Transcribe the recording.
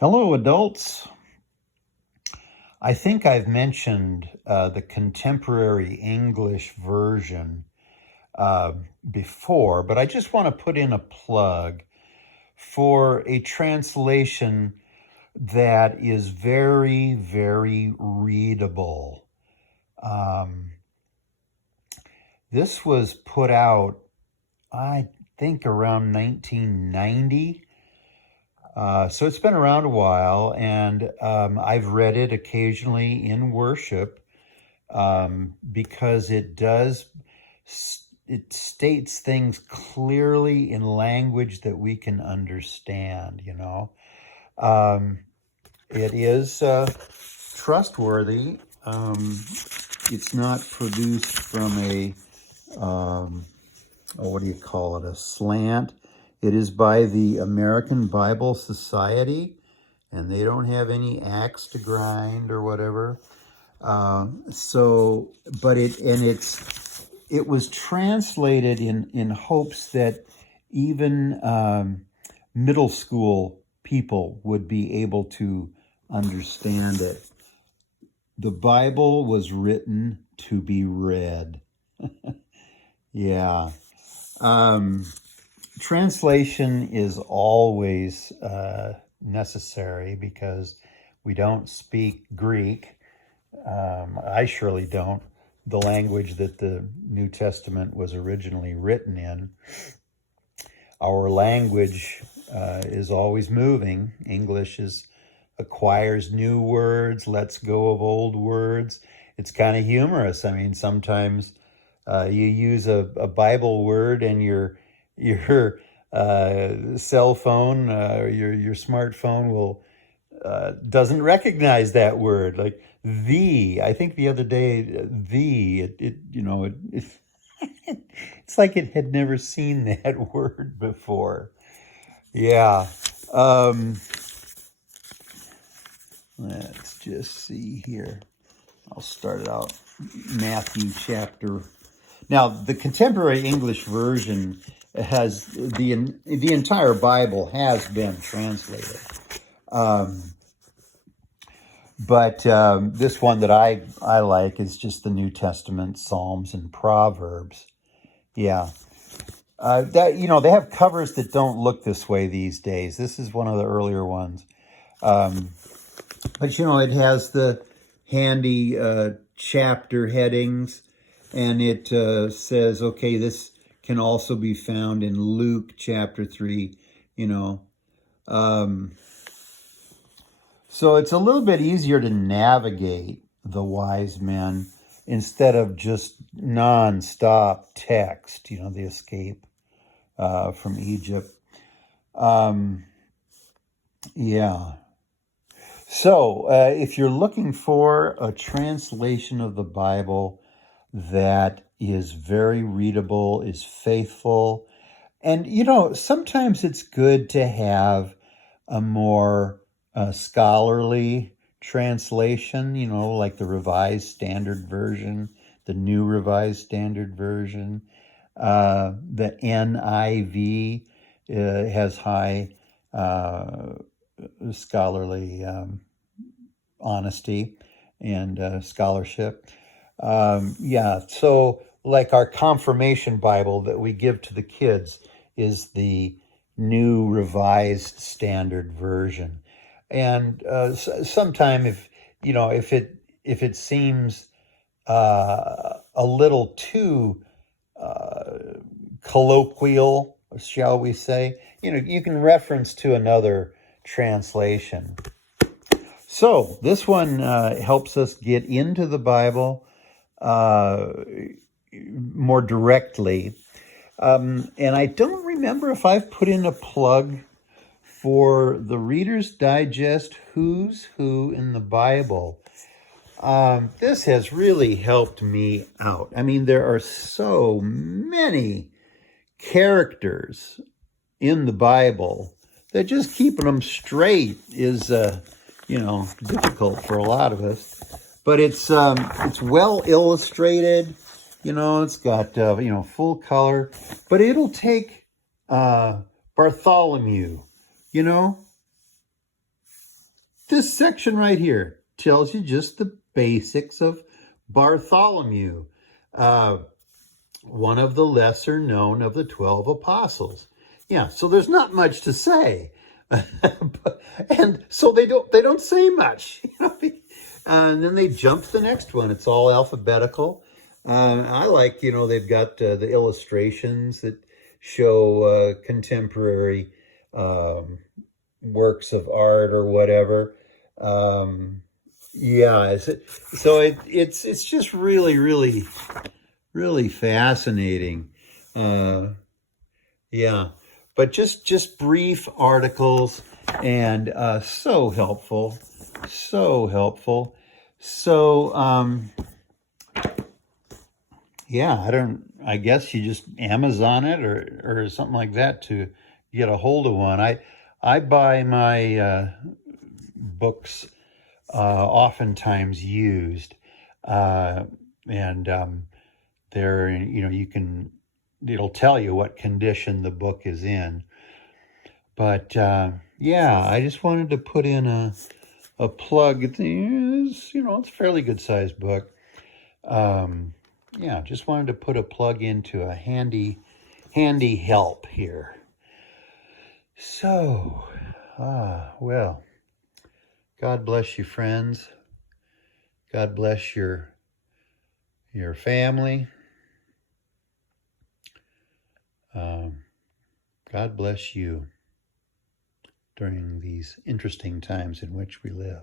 Hello, adults. I think I've mentioned the contemporary English version uh, before, but I just want to put in a plug for a translation that is very, very readable. Um, this was put out, I think, around 1990. So it's been around a while, and I've read it occasionally in worship because it states things clearly in language that we can understand. Um, it is trustworthy. It's not produced from what do you call it, a slant. It is by the American Bible Society, and they don't have any axe to grind or whatever. So, but it was translated in hopes that even middle school people would be able to understand it. The Bible was written to be read. Yeah. Translation is always necessary because we don't speak Greek. I surely don't. The language that the New Testament was originally written in. Our language is always moving. English acquires new words, lets go of old words. It's kind of humorous. I mean, sometimes you use a Bible word and your cell phone, your smartphone will doesn't recognize that word. Like I think the other day, it's like it had never seen that word before. Yeah. Um, let's just see here. I'll start it out. Matthew chapter. Now, the contemporary English version has the entire Bible has been translated. But this one that I like is just the New Testament, Psalms and Proverbs. Yeah. They have covers that don't look this way these days. This is one of the earlier ones. But it has the handy chapter headings, and it says, okay, this can also be found in Luke chapter 3, So it's a little bit easier to navigate the wise men instead of just non-stop text, the escape from Egypt. Yeah. So if you're looking for a translation of the Bible that is very readable, is faithful, and sometimes it's good to have a more scholarly translation, like the Revised Standard Version, the New Revised Standard Version. The NIV has high scholarly honesty and scholarship. So like our confirmation Bible that we give to the kids is the New Revised Standard Version. And sometime if it seems a little too colloquial, shall we say, you can reference to another translation. So this one helps us get into the Bible more directly. And I don't remember if I've put in a plug for the Reader's Digest Who's Who in the Bible. This has really helped me out. I mean, there are so many characters in the Bible that just keeping them straight is, difficult for a lot of us. But it's well illustrated. It's got full color. But it'll take Bartholomew. This section right here tells you just the basics of Bartholomew, one of the lesser known of the 12 apostles. Yeah, so there's not much to say. And so they don't say much. And then they jump to the next one. It's all alphabetical. I like, they've got the illustrations that show contemporary works of art or whatever. Yeah, it's just really, really, really fascinating. Yeah, but just brief articles and so helpful, so helpful. So yeah, I guess you just Amazon it or something like that to get a hold of one. I buy my books oftentimes used, and they're, it'll tell you what condition the book is in. But yeah, I just wanted to put in a plug. It's a fairly good sized book. Yeah, just wanted to put a plug into a handy help here. So, well, God bless you, friends. God bless your family. God bless you during these interesting times in which we live.